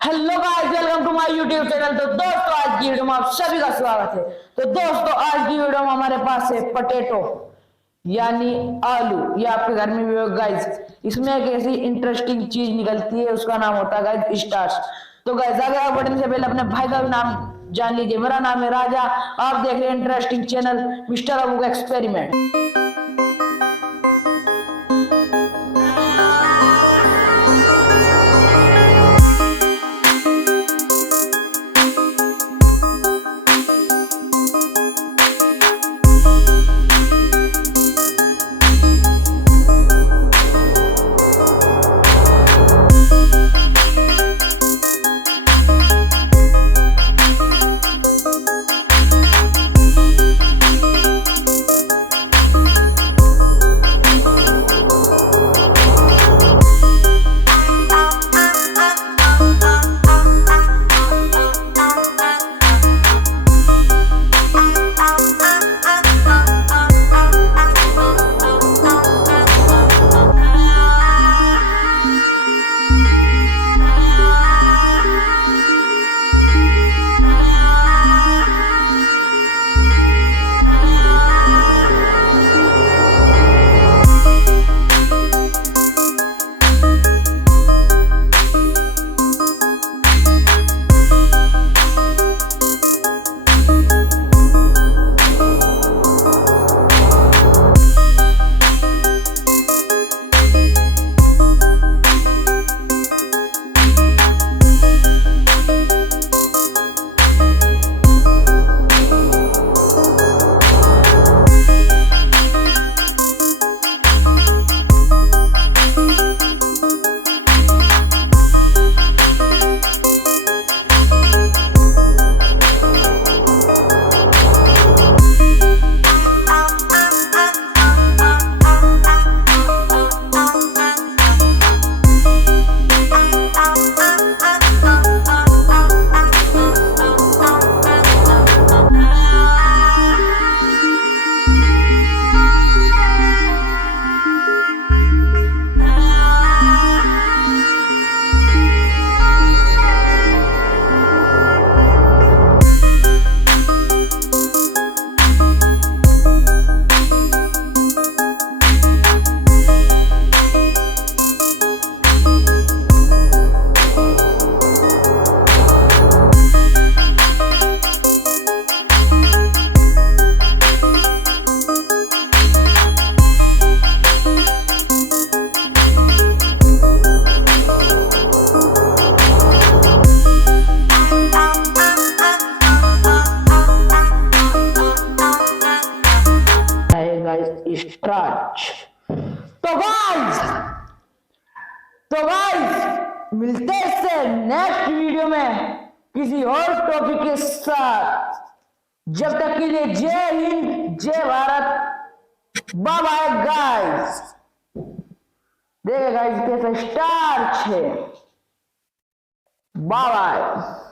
Hello guys, welcome to my YouTube channel. तो दोस्तों, आज की वीडियो में आप सभी का स्वागत है। तो दोस्तों, आज की वीडियो में हमारे पास है पटेटो यानी आलू। ये आपके घर में भी होगा गाइस। इसमें एक ऐसी इंटरेस्टिंग चीज निकलती है, उसका नाम होता है गाइस स्टार्च। तो गाइस, आगे बढ़ने से पहले अपने भाई का भी नाम जान लीजिए। मेरा नाम है राजा, आप देख रहे हैं इंटरेस्टिंग चैनल मिस्टर अबू का एक्सपेरिमेंट। स्टार्च। तो गाइस मिलते हैं इससे नेक्स्ट वीडियो में किसी और टॉपिक के साथ। जब तक के लिए जय हिंद, जय भारत, बाय बाय गाइस। देखिए गाइस कैसा स्टार्च है। Bye bye.